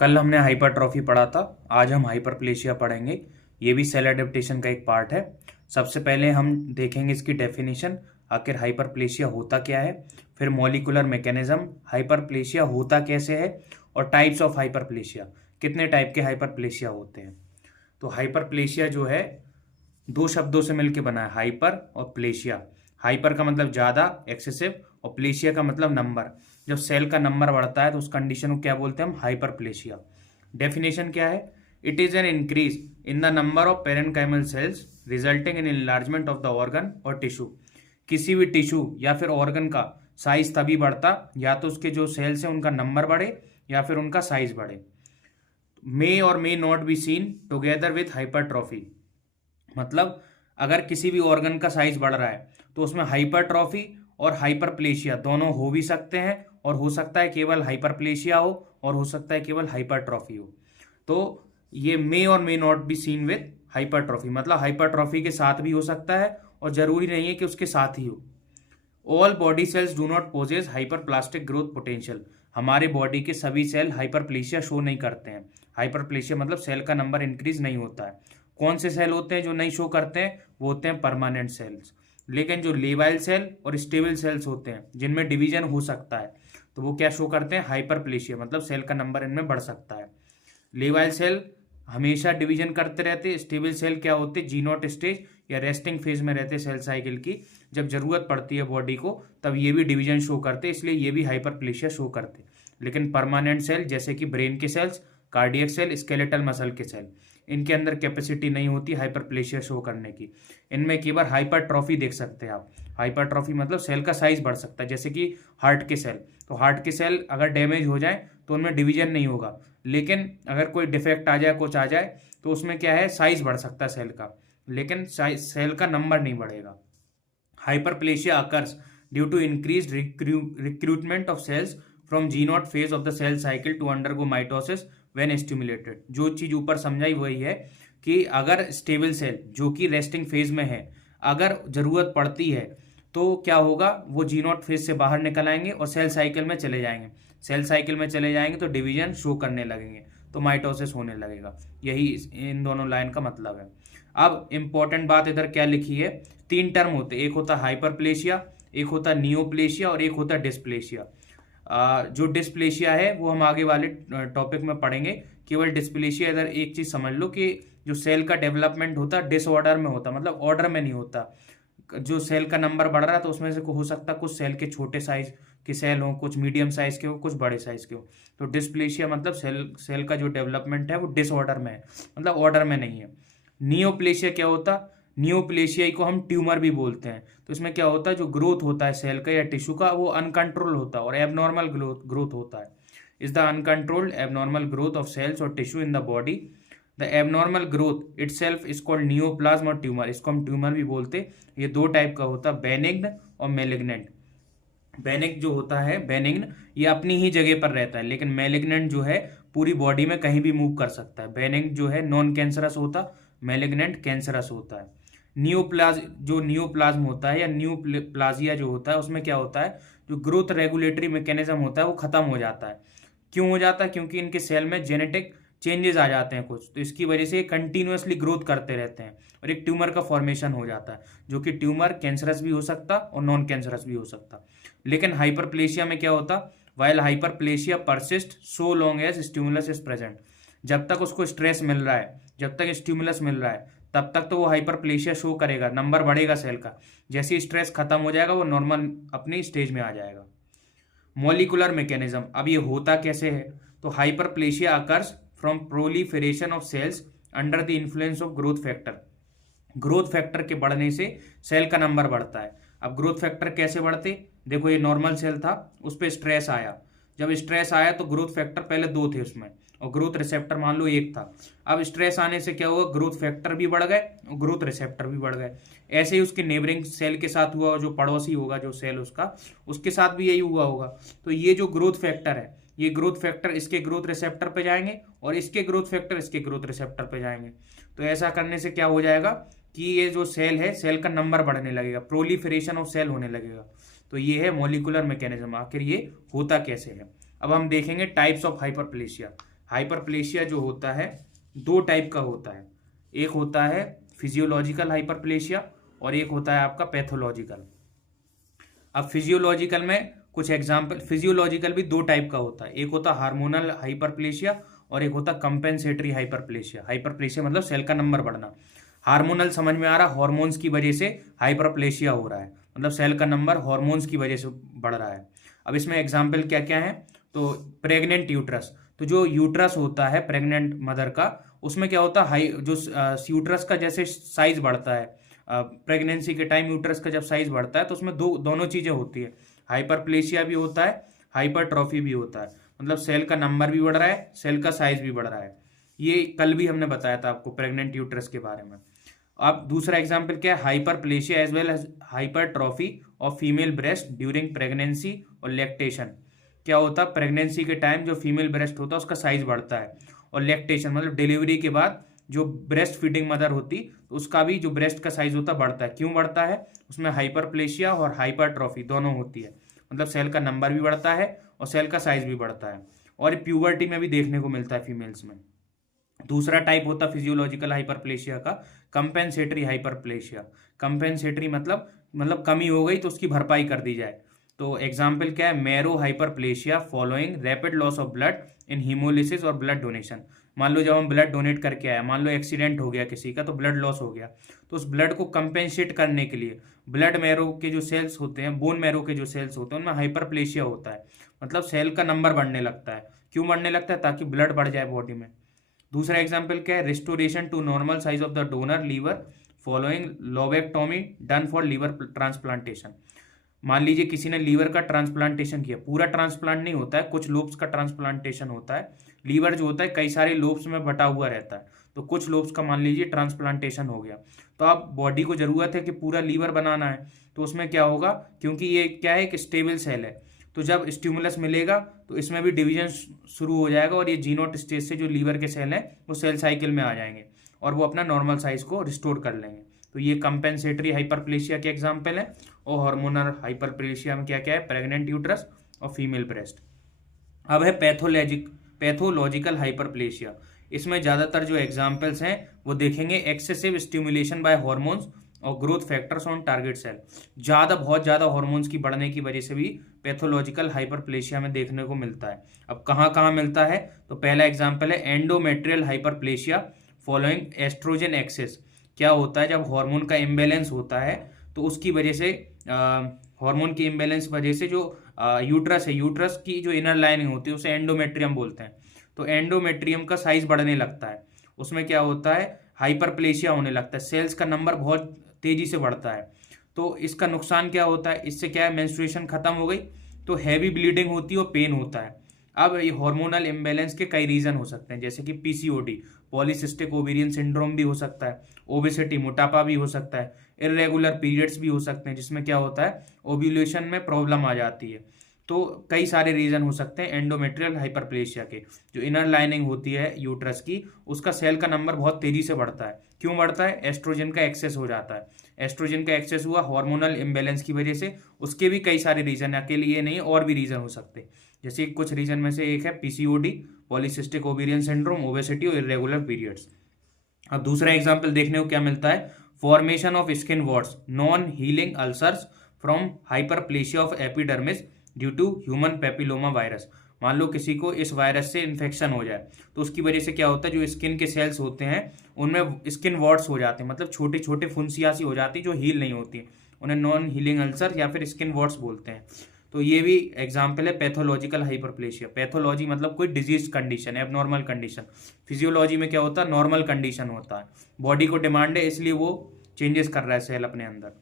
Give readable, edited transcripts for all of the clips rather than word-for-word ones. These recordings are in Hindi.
कल हमने हाइपरट्रॉफी पढ़ा था, आज हम हाइपरप्लेशिया पढ़ेंगे। ये भी सेल एडेप्टेशन का एक पार्ट है। सबसे पहले हम देखेंगे इसकी डेफिनेशन, आखिर हाइपरप्लेशिया होता क्या है, फिर मॉलिक्यूलर मैकेनिज्म, हाइपरप्लेशिया होता कैसे है, और टाइप्स ऑफ हाइपरप्लेशिया, कितने टाइप के हाइपरप्लेशिया होते हैं। तो हाइपरप्लेशिया जो है दो शब्दों से मिलकर बना है, हाइपर और प्लेशिया। हाइपर का मतलब ज़्यादा, एक्सेसिव, और प्लेशिया का मतलब नंबर। जब सेल का नंबर बढ़ता है तो उस कंडीशन को क्या बोलते हैं हम, हाइपरप्लेशिया। डेफिनेशन क्या है, it is an increase in the number of parenchymal cells resulting in enlargement of the organ और टिश्यू। किसी भी टिश्यू या फिर ऑर्गन का साइज तभी बढ़ता या तो उसके जो सेल्स हैं उनका नंबर बढ़े या फिर उनका साइज बढ़े। मे और may not be seen together with hypertrophy. मतलब अगर किसी भी ऑर्गन का साइज बढ़ रहा है तो उसमें हाइपरट्रॉफी और हाइपरप्लेशिया दोनों हो भी सकते हैं, और हो सकता है केवल हाइपरप्लेशिया हो और हो सकता है केवल हाइपरट्रॉफी हो। तो ये मे और may not be seen with hypertrophy, मतलब हाइपरट्रॉफी के साथ भी हो सकता है और जरूरी नहीं है कि उसके साथ ही हो। All body cells do not possess hyperplastic growth potential. हमारे बॉडी के सभी सेल हाइपरप्लेशिया शो नहीं करते हैं। हाइपरप्लेशिया मतलब सेल का नंबर इंक्रीज नहीं होता है। कौन से सेल होते हैं जो नहीं शो करते हैं, वो होते हैं परमानेंट सेल्स। लेकिन जो लेवाइल सेल और स्टेबल सेल्स होते हैं जिनमें डिवीजन हो सकता है, तो वो क्या शो करते हैं, हाइपरप्लेशिया, मतलब सेल का नंबर इनमें बढ़ सकता है। लेवाइल सेल हमेशा डिवीजन करते रहते। स्टेबल सेल क्या होते, जी नॉट स्टेज या रेस्टिंग फेज में रहते सेल साइकिल की। जब जरूरत पड़ती है बॉडी को तब ये भी डिवीजन शो करते, इसलिए ये भी हाइपरप्लेशिया शो करते। लेकिन परमानेंट सेल जैसे कि ब्रेन के cells, cardiac cell, skeletal muscle के सेल, इनके अंदर कैपेसिटी नहीं होती हाइपरप्लेशिया शो करने की। इनमें केवल हाइपरट्रॉफी देख सकते हैं आप। हाइपरट्रॉफी मतलब सेल का साइज बढ़ सकता है, जैसे कि हार्ट के सेल। तो हार्ट के सेल अगर डैमेज हो जाए तो उनमें डिवीजन नहीं होगा, लेकिन अगर कोई डिफेक्ट आ जाए, कुछ आ जाए, तो उसमें क्या है, साइज बढ़ सकता है सेल का, लेकिन सेल का नंबर नहीं बढ़ेगा। Hyperplasia occurs due to increase recruitment of cells from G naught phase of the cell cycle to undergo mitosis when stimulated. जो चीज ऊपर समझाई वही है कि अगर स्टेबल सेल जो कि रेस्टिंग फेज में है, अगर जरूरत पड़ती है तो क्या होगा, वो जी नॉट फेज से बाहर निकल आएंगे और सेल साइकिल में चले जाएंगे। सेल साइकिल में चले जाएंगे तो डिवीजन शो करने लगेंगे, तो माइटोसिस होने लगेगा। यही इन दोनों लाइन का मतलब है। अब इंपॉर्टेंट बात इधर क्या लिखी है, तीन टर्म होते, एक होता हाइपरप्लेशिया, एक होता नियोप्लेशिया और एक होता डिस्प्लेशिया। जो डिस्प्लेशिया है वो हम आगे वाले टॉपिक में पढ़ेंगे। केवल डिस्प्लेशिया इधर एक चीज समझ लो कि जो सेल का डेवलपमेंट होता डिसऑर्डर में होता, मतलब ऑर्डर में नहीं होता। जो सेल का नंबर बढ़ रहा है तो उसमें से हो सकता है कुछ सेल के छोटे साइज के सेल हो, कुछ मीडियम साइज के हो, कुछ बड़े साइज के हो। तो डिस्प्लेशिया मतलब सेल का जो डेवलपमेंट है वो डिसऑर्डर में है, मतलब ऑर्डर में नहीं है। नियोप्लेशिया क्या होता, नियोप्लेशिया को हम ट्यूमर भी बोलते हैं। तो इसमें क्या होता है, जो ग्रोथ होता है सेल का या टिश्यू का वो अनकंट्रोल होता है और एबनॉर्मल ग्रोथ होता है। Is the uncontrolled abnormal growth of cells और tissue in the body. The abnormal growth itself is called neoplasm और ट्यूमर। इसको हम ट्यूमर भी बोलते। ये दो टाइप का होता है, बेनिग्न और मेलिग्नेंट। बेनिग्न जो होता है, बेनिग्न ये अपनी ही जगह पर रहता है, लेकिन मेलिग्नेंट जो है पूरी बॉडी में कहीं भी मूव कर सकता है। बेनिग्न जो है नॉन कैंसरस होता, मेलिग्नेंट कैंसरस होता है। नियोप्लाज्म होता है या न्यूप्लाजिया जो होता है, उसमें क्या होता है, जो ग्रोथ रेगुलेटरी मैकेनिज्म होता है वो खत्म हो जाता है। क्यों हो जाता है, क्योंकि इनके सेल में जेनेटिक चेंजेस आ जाते हैं कुछ, तो इसकी वजह से कंटिन्यूअसली ग्रोथ करते रहते हैं और एक ट्यूमर का फॉर्मेशन हो जाता है, जो कि ट्यूमर कैंसरस भी हो सकता और नॉन कैंसरस भी हो सकता। लेकिन हाइपरप्लेशिया में क्या होता, while hyperplasia persist so long as stimulus is present. जब तक उसको स्ट्रेस मिल रहा है, जब तक स्टिमुलस मिल रहा है, तब तक तो वो हाइपरप्लेशिया शो करेगा, नंबर बढ़ेगा सेल का। जैसे ही स्ट्रेस खत्म हो जाएगा वो नॉर्मल अपनी स्टेज में आ जाएगा। मॉलिकुलर मैकेनिज्म, अब ये होता कैसे है, तो hyperplasia occurs from proliferation of sales under the influence of growth factor. Growth factor के बढ़ने से सेल का नंबर बढ़ता है। अब ग्रोथ फैक्टर कैसे बढ़ते, देखो ये नॉर्मल सेल था, उस पर स्ट्रेस आया। जब स्ट्रेस आया तो ग्रोथ फैक्टर पहले दो थे उसमें और ग्रोथ रिसेप्टर मान लो एक था। अब स्ट्रेस आने से क्या हुआ, ग्रोथ फैक्टर भी बढ़ गए और ग्रोथ रिसेप्टर भी बढ़ गए। ऐसे ही उसके नेबरिंग सेल के साथ हुआ, जो पड़ोसी होगा जो सेल उसका, उसके साथ भी यही हुआ होगा। तो ये जो ग्रोथ फैक्टर है, ये ग्रोथ फैक्टर इसके ग्रोथ रिसेप्टर पे जाएंगे और इसके ग्रोथ फैक्टर इसके ग्रोथ रिसेप्टर पे जाएंगे। तो ऐसा करने से क्या हो जाएगा कि ये जो सेल है, सेल का नंबर बढ़ने लगेगा, प्रोलिफरेशन ऑफ सेल होने लगेगा। तो ये है मॉलिकुलर मैकेनिज्म, आखिर ये होता कैसे है। अब हम देखेंगे टाइप्स ऑफ हाइपरप्लेशिया। हाइपरप्लेशिया जो होता है दो टाइप का होता है, एक होता है फिजियोलॉजिकल हाइपरप्लेशिया और एक होता है आपका पैथोलॉजिकल। अब फिजियोलॉजिकल में कुछ एग्जाम्पल, फिजियोलॉजिकल भी दो टाइप का होता है, एक होता है हार्मोनल हाइपरप्लेशिया और एक होता है कंपेंसेटरी हाइपरप्लेशिया। हाइपरप्लेशिया मतलब सेल का नंबर बढ़ना। हार्मोनल समझ में आ रहा, हॉर्मोन्स की वजह से हाइपरप्लेशिया हो रहा है, मतलब सेल का नंबर हॉर्मोन्स की वजह से बढ़ रहा है। अब इसमें एग्जाम्पल क्या क्या है, तो प्रेग्नेंट यूट्रस, तो जो यूट्रस होता है प्रेग्नेंट मदर का, उसमें क्या होता है हाई जो यूट्रस का जैसे साइज बढ़ता है, प्रेगनेंसी के टाइम यूट्रस का जब साइज बढ़ता है तो उसमें दोनों चीजें होती है, हाइपरप्लेशिया भी होता है, हाइपरट्रॉफी भी होता है, मतलब सेल का नंबर भी बढ़ रहा है, सेल का साइज भी बढ़ रहा है। ये कल भी हमने बताया था आपको प्रेग्नेंट यूट्रस के बारे में। अब दूसरा एग्जाम्पल क्या है, hyperplasia as well as hypertrophy of female breast during pregnancy और लैक्टेशन। क्या होता है, प्रेगनेंसी के टाइम जो फीमेल ब्रेस्ट होता है उसका साइज बढ़ता है, और लैक्टेशन मतलब डिलीवरी के बाद जो ब्रेस्ट फीडिंग मदर होती तो उसका भी जो ब्रेस्ट का साइज होता है बढ़ता है। क्यों बढ़ता है, उसमें हाइपरप्लेशिया और हाइपरट्रॉफी दोनों होती है, मतलब सेल का नंबर भी बढ़ता है और सेल का साइज भी बढ़ता है, और प्यूबर्टी में भी देखने को मिलता है फीमेल्स में। दूसरा टाइप होता है फिजियोलॉजिकल हाइपरप्लेशिया का कंपेंसेटरी हाइपरप्लेशिया। कंपेंसेटरी मतलब कमी हो गई तो उसकी भरपाई कर दी जाए। तो एग्जाम्पल क्या है, marrow hyperplasia following rapid loss of blood in haemolysis और ब्लड डोनेशन। मान लो जब हम ब्लड डोनेट करके आए, मान लो एक्सीडेंट हो गया किसी का तो ब्लड लॉस हो गया, तो उस ब्लड को कंपेंसेट करने के लिए ब्लड मैरो के जो सेल्स होते हैं, बोन मैरो के जो सेल्स होते हैं, उनमें हाइपरप्लेशिया होता है, मतलब सेल का नंबर बढ़ने लगता है। क्यों बढ़ने लगता है, ताकि ब्लड बढ़ जाए बॉडी में। दूसरा एग्जाम्पल क्या है, restoration to normal size of the donor liver following lobectomy done for liver transplantation. मान लीजिए किसी ने लीवर का ट्रांसप्लांटेशन किया, पूरा ट्रांसप्लांट नहीं होता है, कुछ लोब्स का ट्रांसप्लांटेशन होता है। लीवर जो होता है कई सारे लोब्स में बटा हुआ रहता है, तो कुछ लोब्स का मान लीजिए ट्रांसप्लांटेशन हो गया, तो आप बॉडी को जरूरत है कि पूरा लीवर बनाना है, तो उसमें क्या होगा, क्योंकि ये क्या है, एक स्टेबल सेल है, तो जब स्टिमुलस मिलेगा तो इसमें भी डिवीजन शुरू हो जाएगा, और ये जीनोट स्टेज से जो लीवर के सेल हैं वो सेल साइकिल में आ जाएंगे और वो अपना नॉर्मल साइज को रिस्टोर कर लेंगे। तो ये कंपेंसेटरी हाइपरप्लेशिया के एग्जाम्पल है। और हार्मोनल हाइपरप्लेशिया में क्या क्या है, प्रेग्नेंट यूट्रस और फीमेल ब्रेस्ट। अब है पैथोलॉजिकल हाइपरप्लेशिया। इसमें ज़्यादातर जो एग्जाम्पल्स हैं वो देखेंगे एक्सेसिव स्टिमुलेशन बाय हॉर्मोन्स और growth factors on target cell. बहुत ज़्यादा हॉर्मोन्स की बढ़ने की वजह से भी पैथोलॉजिकल हाइपरप्लेशिया में देखने को मिलता है। अब कहाँ कहाँ मिलता है, तो पहला एग्जाम्पल है endometrial hyperplasia following estrogen excess. क्या होता है, जब हार्मोन का इम्बेलेंस होता है तो उसकी वजह से हार्मोन की इम्बेलेंस वजह से जो यूट्रस है, यूट्रस की जो इनर लाइनिंग होती है उसे एंडोमेट्रियम बोलते हैं, तो एंडोमेट्रियम का साइज बढ़ने लगता है, उसमें क्या होता है, हाइपरप्लेशिया होने लगता है, सेल्स का नंबर बहुत तेजी से बढ़ता है। तो इसका नुकसान क्या होता है, इससे क्या है, मेंस्ट्रुएशन खत्म हो गई तो हैवी ब्लीडिंग होती है और पेन होता है। अब ये हार्मोनल इम्बैलेंस के कई रीजन हो सकते हैं, जैसे कि पीसीओडी पॉलीसिस्टिक ओवेरियन सिंड्रोम भी हो सकता है, ओबेसिटी मोटापा भी हो सकता है, इरेगुलर पीरियड्स भी हो सकते हैं जिसमें क्या होता है, ओव्यूलेशन में प्रॉब्लम आ जाती है। तो कई सारे रीजन हो सकते हैं एंडोमेट्रियल हाइपरप्लेशिया के। जो इनर लाइनिंग होती है यूट्रस की, उसका सेल का नंबर बहुत तेजी से बढ़ता है। क्यों बढ़ता है, एस्ट्रोजन का एक्सेस हो जाता है, एस्ट्रोजन का एक्सेस हुआ हार्मोनल इम्बैलेंस की वजह से। उसके भी कई सारे रीजन, अकेले ये नहीं और भी रीजन हो सकते हैं, जैसे कुछ रीजन में से एक है PCOD polycystic ovarian syndrome, obesity और इरेगुलर पीरियड्स। अब दूसरा एग्जाम्पल देखने को क्या मिलता है, formation of skin warts non healing ulcers from hyperplasia of epidermis due to human papilloma virus. मान लो किसी को इस वायरस से इन्फेक्शन हो जाए तो उसकी वजह से क्या होता है, जो स्किन के सेल्स होते हैं उनमें स्किन वॉर्ड्स हो जाते हैं, मतलब छोटे छोटे फुंसियाँ सी हो जाती है जो हील नहीं होती, उन्हें नॉन हीलिंग अल्सर या फिर स्किन वॉर्ड्स बोलते हैं। तो ये भी एग्जाम्पल है पैथोलॉजिकल हाइपरप्लेशिया। पैथोलॉजी मतलब कोई डिजीज कंडीशन है, एबनॉर्मल कंडीशन। फिजियोलॉजी में क्या होता है, नॉर्मल कंडीशन होता है, बॉडी को डिमांड है इसलिए वो चेंजेस कर रहा है सेल अपने अंदर।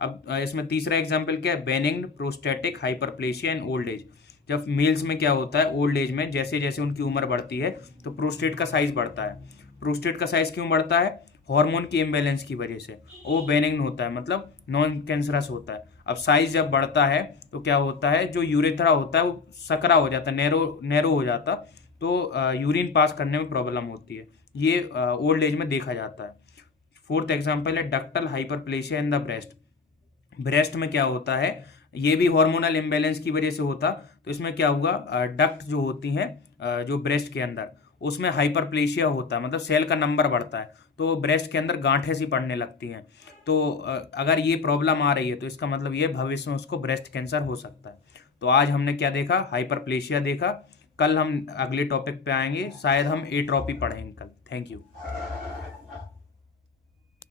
अब इसमें तीसरा एग्जाम्पल क्या है, benign prostatic hyperplasia in old age. जब मेल्स में क्या होता है, ओल्ड एज में जैसे जैसे उनकी उम्र बढ़ती है तो प्रोस्टेट का साइज बढ़ता है। प्रोस्टेट का साइज क्यों बढ़ता है, हार्मोन की इम्बैलेंस की वजह से। वो बेनिग्न होता है, मतलब नॉन कैंसरस होता है। अब साइज जब बढ़ता है तो क्या होता है, जो यूरेथ्रा होता है वो सकरा हो जाता है, नैरो हो जाता, तो यूरिन पास करने में प्रॉब्लम होती है। ये ओल्ड एज में देखा जाता है। फोर्थ एग्जाम्पल है ductal hyperplasia in the breast. Breast में क्या होता है, ये भी हार्मोनल इम्बैलेंस की वजह से होता, तो इसमें क्या होगा, डक्ट जो होती हैं जो ब्रेस्ट के अंदर, उसमें हाइपरप्लेशिया होता है, मतलब सेल का नंबर बढ़ता है, तो ब्रेस्ट के अंदर गांठें सी पड़ने लगती हैं। तो अगर ये प्रॉब्लम आ रही है तो इसका मतलब ये भविष्य में उसको ब्रेस्ट कैंसर हो सकता है। तो आज हमने क्या देखा, हाइपरप्लेशिया देखा। कल हम अगले टॉपिक पे आएंगे, शायद हम एट्रोपी पढ़ेंगे कल। Thank you.